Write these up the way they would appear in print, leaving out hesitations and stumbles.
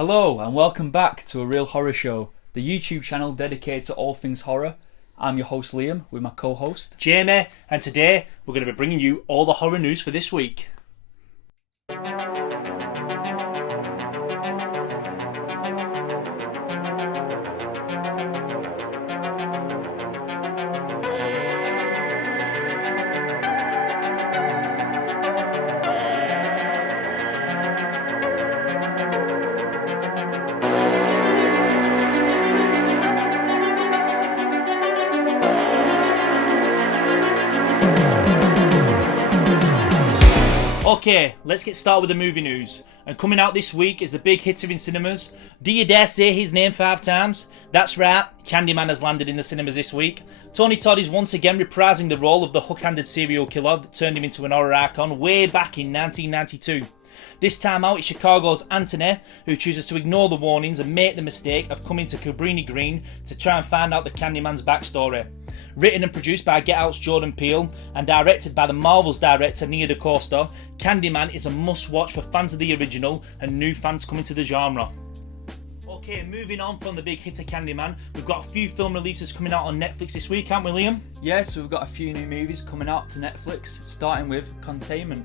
Hello and welcome back to A Real Horror Show, the YouTube channel dedicated to all things horror. I'm your host Liam with my co-host Jamie, and today we're going to be bringing you all the horror news for this week. Okay, let's get started with the movie news. And coming out this week is the big hitter in cinemas. Do you dare say his name 5 times? That's right, Candyman has landed in the cinemas this week. Tony Todd is once again reprising the role of the hook-handed serial killer that turned him into an horror icon way back in 1992. This time out, it's Chicago's Anthony who chooses to ignore the warnings and make the mistake of coming to Cabrini Green to try and find out the Candyman's backstory. Written and produced by Get Out's Jordan Peele and directed by the Marvel's director Nia DaCosta, Candyman is a must-watch for fans of the original and new fans coming to the genre. Okay, moving on from the big hitter Candyman, we've got a few film releases coming out on Netflix this week, haven't we, Liam? Yes, we've got a few new movies coming out to Netflix, starting with Containment.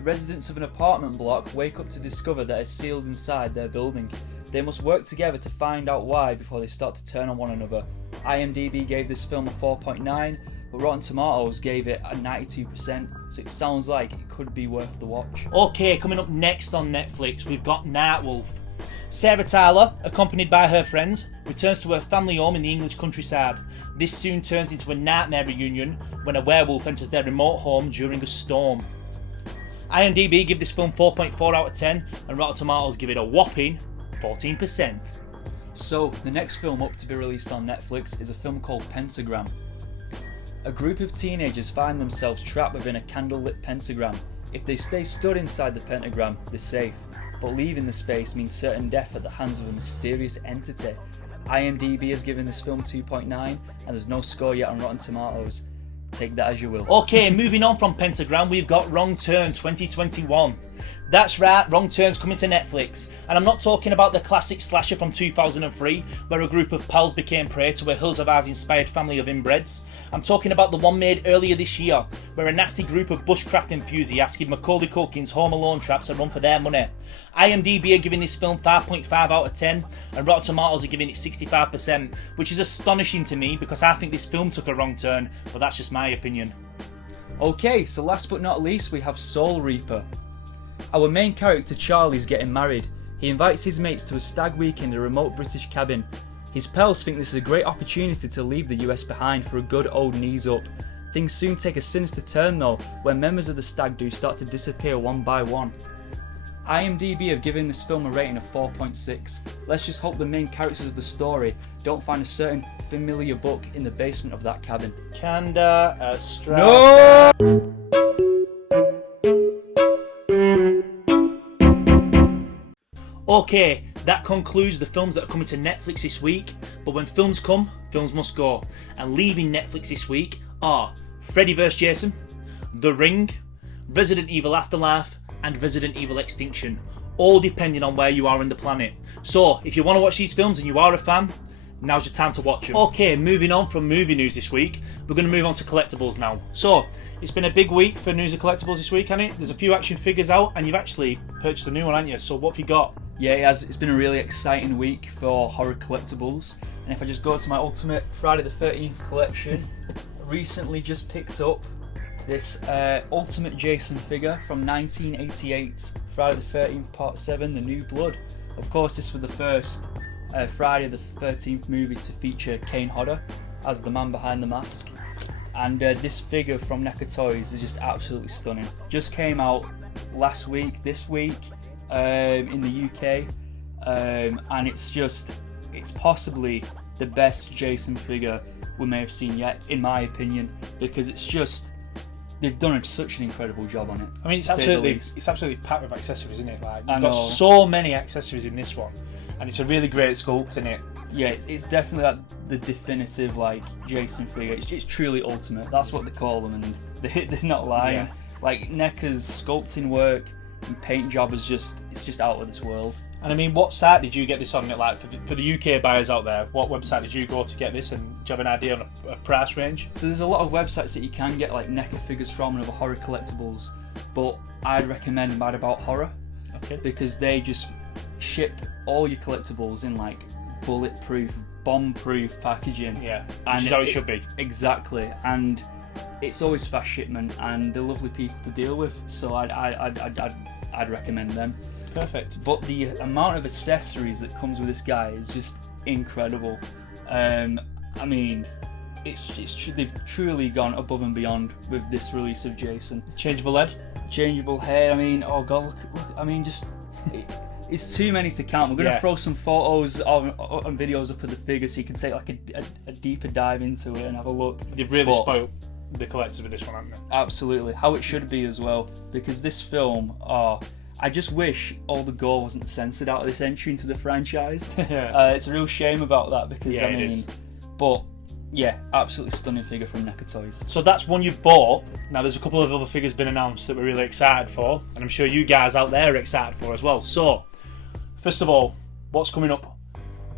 Residents of an apartment block wake up to discover that is sealed inside their building. They must work together to find out why before they start to turn on one another. IMDb gave this film a 4.9, but Rotten Tomatoes gave it a 92%, so it sounds like it could be worth the watch. Okay, coming up next on Netflix, we've got Nightwolf. Sarah Tyler, accompanied by her friends, returns to her family home in the English countryside. This soon turns into a nightmare reunion when a werewolf enters their remote home during a storm. IMDb give this film 4.4 out of 10, and Rotten Tomatoes give it a whopping 14%. So, the next film up to be released on Netflix is a film called Pentagram. A group of teenagers find themselves trapped within a candlelit pentagram. If they stay stood inside the pentagram, they're safe, but leaving the space means certain death at the hands of a mysterious entity. IMDb has given this film 2.9, and there's no score yet on Rotten Tomatoes. Take that as you will. Okay, moving on from Pentagram, we've got Wrong Turn 2021. That's right, Wrong Turn's coming to Netflix. And I'm not talking about the classic slasher from 2003, where a group of pals became prey to a Hills of Ours-inspired family of inbreds. I'm talking about the one made earlier this year, where a nasty group of bushcraft enthusiasts give Macaulay Culkin's Home Alone traps a run for their money. IMDb are giving this film 5.5 out of 10, and Rotten Tomatoes are giving it 65%, which is astonishing to me because I think this film took a wrong turn, but that's just my opinion. Okay, so last but not least, we have Soul Reaper. Our main character Charlie's getting married. He invites his mates to a stag week in a remote British cabin. His pals think this is a great opportunity to leave the US behind for a good old knees up. Things soon take a sinister turn though, when members of the stag do start to disappear one by one. IMDb have given this film a rating of 4.6. Let's just hope the main characters of the story don't find a certain familiar book in the basement of that cabin. Kanda Astrata. No! Okay, that concludes the films that are coming to Netflix this week, but when films come, films must go. And leaving Netflix this week are Freddy vs Jason, The Ring, Resident Evil Afterlife, and Resident Evil Extinction, all depending on where you are in the planet. So, if you want to watch these films and you are a fan, now's your time to watch them. Okay, moving on from movie news this week, we're going to move on to collectibles now. So, it's been a big week for news and collectibles this week, hasn't it? There's a few action figures out, and you've actually purchased a new one, haven't you? So, what have you got? Yeah, it has. It's been a really exciting week for horror collectibles. And if I just go to my Ultimate Friday the 13th collection, I recently just picked up this Ultimate Jason figure from 1988, Friday the 13th Part 7, The New Blood. Of course, this was the first Friday the 13th movie to feature Kane Hodder as the man behind the mask. And this figure from NECA Toys is just absolutely stunning. Just came out this week in the UK, and it's possibly the best Jason figure we may have seen yet, in my opinion, because they've done such an incredible job on it. I mean, it's absolutely packed with accessories, isn't it? Like, you've got so many accessories in this one, and it's a really great sculpt in it. Yeah, it's definitely like the definitive Jason figure. It's truly ultimate. That's what they call them, and they're not lying. Yeah. Like NECA's sculpting work and paint job is it's just out of this world. And I mean, what site did you get this on? Like for the UK buyers out there, what website did you go to get this? And do you have an idea on a price range? So there's a lot of websites that you can get like NECA figures from and other horror collectibles, but I'd recommend Mad About Horror, because they just ship all your collectibles in like bulletproof, bomb-proof packaging. Yeah, and which is how it should be. Exactly, and it's always fast shipment, and they're lovely people to deal with. So I'd recommend them. Perfect. But the amount of accessories that comes with this guy is just incredible. I mean, they've truly gone above and beyond with this release of Jason. Changeable head? Changeable hair. I mean, oh god, look I mean, it's too many to count. We're going to throw some photos and videos up of the figure so you can take like a deeper dive into it and have a look. They've really spoiled the collector with this one, haven't they? Absolutely. How it should be as well, because this film, I just wish all the gore wasn't censored out of this entry into the franchise. It's a real shame about that, because I mean, but yeah, absolutely stunning figure from NECA Toys. So that's one you've bought. Now there's a couple of other figures been announced that we're really excited for, and I'm sure you guys out there are excited for as well. So, first of all, what's coming up?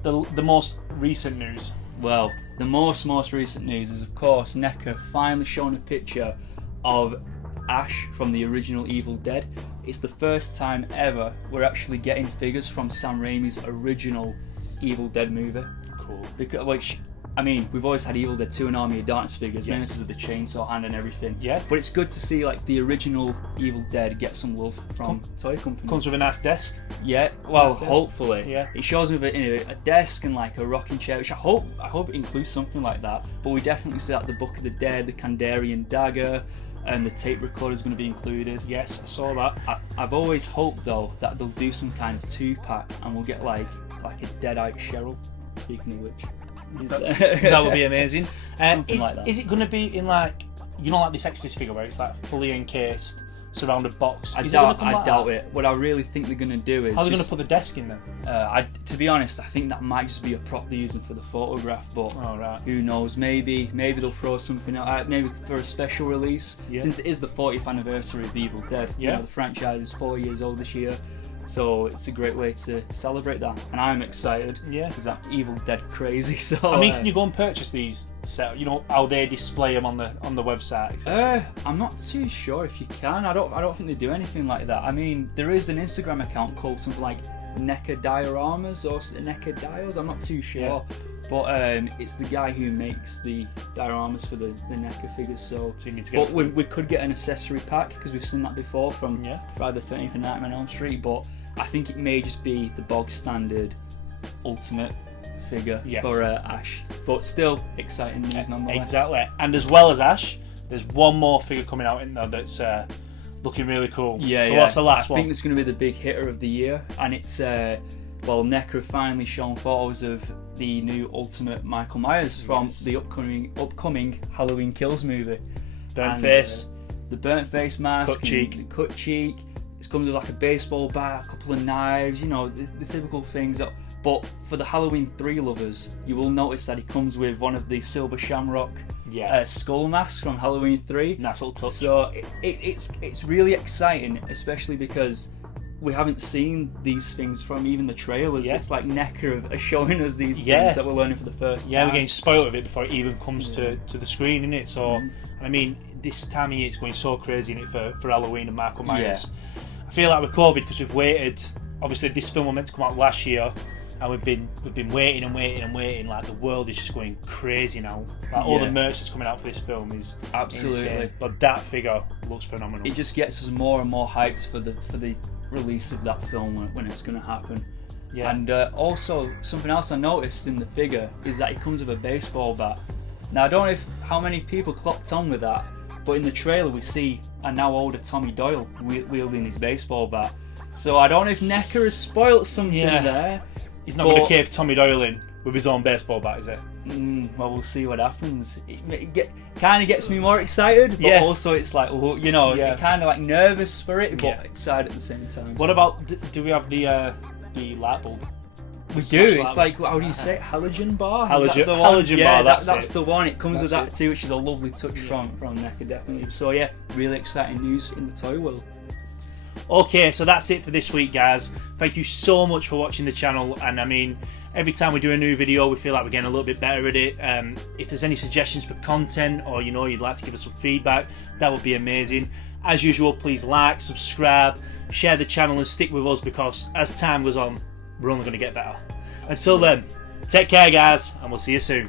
The most recent news. Well, the most recent news is, of course, NECA finally showing a picture of Ash from the original Evil Dead. It's the first time ever we're actually getting figures from Sam Raimi's original Evil Dead movie. Cool. Which, I mean, we've always had Evil Dead 2 and Army of Darkness figures, mainly because of the chainsaw hand and everything. Yeah. But it's good to see like the original Evil Dead get some love from toy companies. Comes with a nice desk. Yeah. Well, hopefully. Yeah. It shows with a desk and like a rocking chair, which I hope it includes something like that. But we definitely see like the Book of the Dead, the Kandarian dagger, and the tape recorder is going to be included. Yes, I saw that. I've always hoped though that they'll do some kind of 2-pack and we'll get like a Deadite Cheryl. Speaking of which, that would be amazing. Something like that. Is it going to be in like, you know, like this Exorcist figure where it's like fully encased, surrounded box? I doubt it. What I really think they're going to do is, how are they going to put the desk in then? To be honest, I think that might just be a prop they're using for the photograph, but who knows? Maybe they'll throw something out, maybe for a special release, since it is the 40th anniversary of Evil Dead. You know, the franchise is 4 years old this year, so it's a great way to celebrate that, and I'm excited. Because I'm Evil Dead crazy. So I mean, can you go and purchase these set? You know how they display them on the website? I'm not too sure if you can. I don't think they do anything like that. I mean, there is an Instagram account called something like NECA Dioramas or NECA Dios. I'm not too sure. But it's the guy who makes the dioramas for the NECA figures. So you need to get. But we could get an accessory pack, because we've seen that before from Friday the 13th and Nightmare on Elm Street. But I think it may just be the bog standard ultimate figure for Ash. But still exciting news nonetheless. Exactly. And as well as Ash, there's one more figure coming out in there that's looking really cool. So what's the last one? I think it's going to be the big hitter of the year, and it's NECA have finally shown photos of the new Ultimate Michael Myers from the upcoming Halloween Kills movie. Burnt face, the burnt face mask, cut cheek. It comes with like a baseball bat, a couple of knives, you know, the typical things. But for the Halloween 3 lovers, you will notice that he comes with one of the silver shamrock skull masks from Halloween 3. Nice little touch. So it's really exciting, especially because we haven't seen these things from even the trailers. It's like NECA are showing us these things that we're learning for the first time. Yeah, we're getting spoiled of it before it even comes to the screen, isn't it? So, I mean, this time of year it's going so crazy in it for Halloween and Michael Myers. I feel like with COVID, because we've waited. Obviously, this film was meant to come out last year, and we've been waiting and waiting and waiting. Like, the world is just going crazy now. Like, all the merch that's coming out for this film is absolutely insane. But that figure looks phenomenal. It just gets us more and more hyped for the release of that film when it's going to happen. And also something else I noticed in the figure is that it comes with a baseball bat. Now I don't know how many people clocked on with that, but in the trailer we see a now older Tommy Doyle wielding his baseball bat. So I don't know if NECA has spoilt something there. He's not going to cave Tommy Doyle in with his own baseball bat, is it? Well, we'll see what happens. It kind of gets me more excited, but also it's like, you know, kind of like nervous for it, but excited at the same time. What about, do we have the light bulb? We do. It's like, how do you say it? Halogen bar? Halogen bar, that's the one. It comes with that too, which is a lovely touch from NECA, definitely. So yeah, really exciting news in the toy world. Okay, so that's it for this week, guys. Thank you so much for watching the channel, and I mean, every time we do a new video, we feel like we're getting a little bit better at it. If there's any suggestions for content, or you'd like to give us some feedback, that would be amazing. As usual, please like, subscribe, share the channel, and stick with us, because as time goes on, we're only going to get better. Until then, take care, guys, and we'll see you soon.